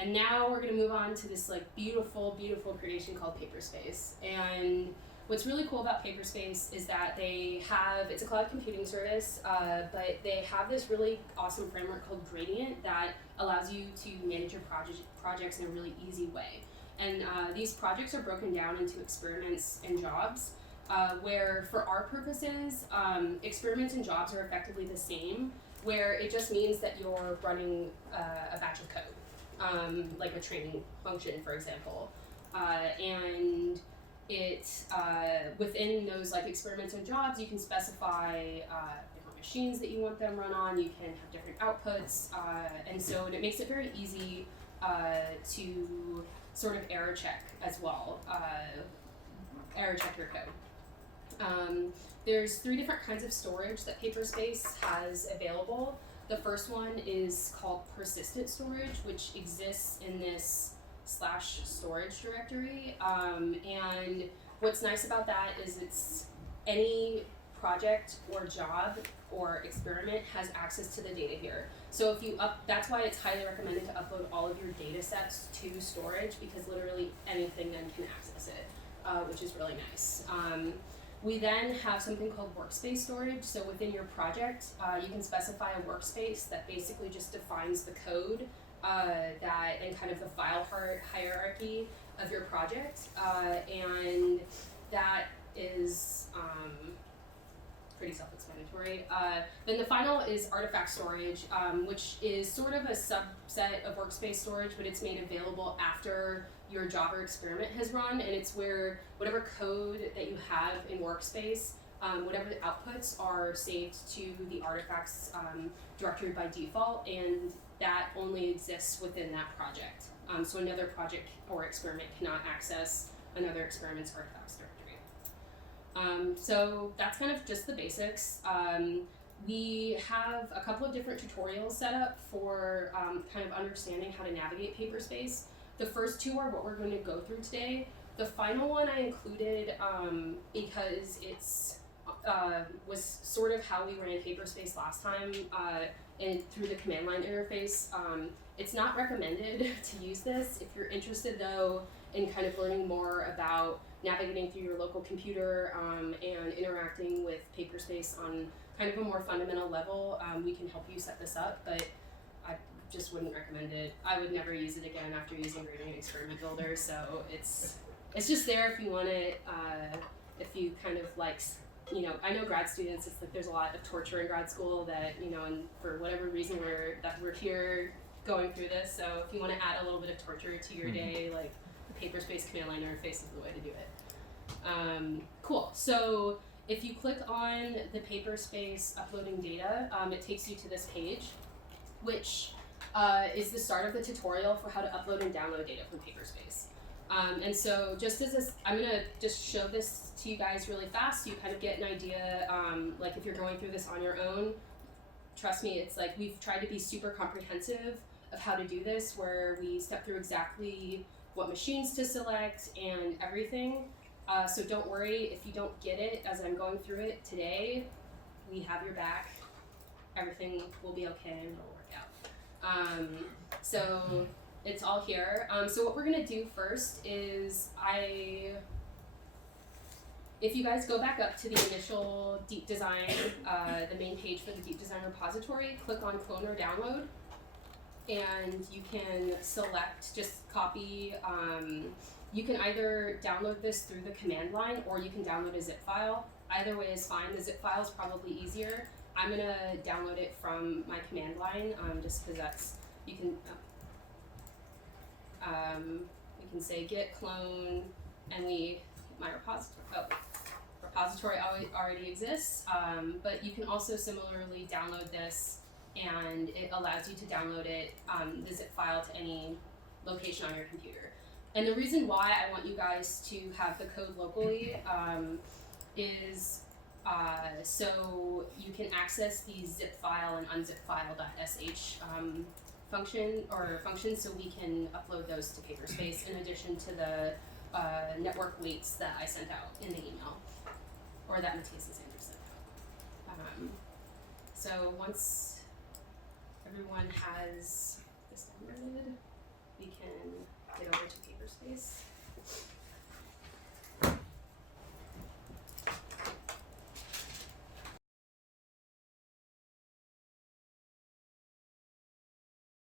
And now we're going to move on to this like beautiful, beautiful creation called Paperspace. And what's really cool about Paperspace is that it's a cloud computing service, but they have this really awesome framework called Gradient that allows you to manage your projects in a really easy way. And these projects are broken down into experiments and jobs, where for our purposes, experiments and jobs are effectively the same, where it just means that you're running a batch of code, like a training function, for example. And within those like experiments and jobs, you can specify different machines that you want them run on. You can have different outputs, and it makes it very easy to sort of error check as well, error check your code. There's 3 different kinds of storage that Paperspace has available. The first one is called persistent storage, which exists in this /storage directory. And what's nice about that is it's any project or job or experiment has access to the data here. So that's why it's highly recommended to upload all of your data sets to storage, because literally anything then can access it, which is really nice. We then have something called Workspace Storage. So within your project, you can specify a workspace that basically just defines the code and kind of the file hierarchy of your project, and that is pretty self-explanatory. Then the final is artifact storage, which is sort of a subset of Workspace Storage, but it's made available after your job or experiment has run, and it's where whatever code that you have in Workspace, whatever the outputs are saved to the artifacts directory by default, and that only exists within that project. So another project or experiment cannot access another experiment's artifacts directory. So that's kind of just the basics. We have a couple of different tutorials set up for kind of understanding how to navigate Paperspace. The first 2 are what we're going to go through today. The final one I included because it's was sort of how we ran Paperspace last time, and through the command line interface. It's not recommended to use this. If you're interested, though, in kind of learning more about navigating through your local computer and interacting with Paperspace on kind of a more fundamental level, we can help you set this up, but I just wouldn't recommend it. I would never use it again after using Gradient Experiment Builder, so it's just there if you want it, if you kind of like, I know grad students, it's like there's a lot of torture in grad school that, and for whatever reason we're here going through this, so if you want to add a little bit of torture to your day, like the Paperspace command line interface is the way to do it. Cool, so if you click on the Paperspace uploading data, it takes you to this page, which is the start of the tutorial for how to upload and download data from Paperspace. And so I'm going to just show this to you guys really fast so you kind of get an idea, like if you're going through this on your own, trust me, it's like we've tried to be super comprehensive of how to do this, where we step through exactly what machines to select and everything. So don't worry if you don't get it as I'm going through it today. We have your back. Everything will be okay and it'll work out. So it's all here. So what we're gonna do first is if you guys go back up to the initial Deep Design, the main page for the Deep Design repository, click on Clone or Download, and you can select, just copy, you can either download this through the command line or you can download a zip file. Either way is fine. The zip file is probably easier. I'm gonna download it from my command line, just because you can say git clone, and my repository already exists, but you can also similarly download this, and it allows you to download it, the zip file, to any location on your computer. And the reason why I want you guys to have the code locally is so you can access the zip file and unzip file.sh functions, so we can upload those to Paperspace in addition to the network weights that I sent out in the email, or that Matthias and Sandra sent out. So once everyone has this downloaded, we can get over to Paperspace.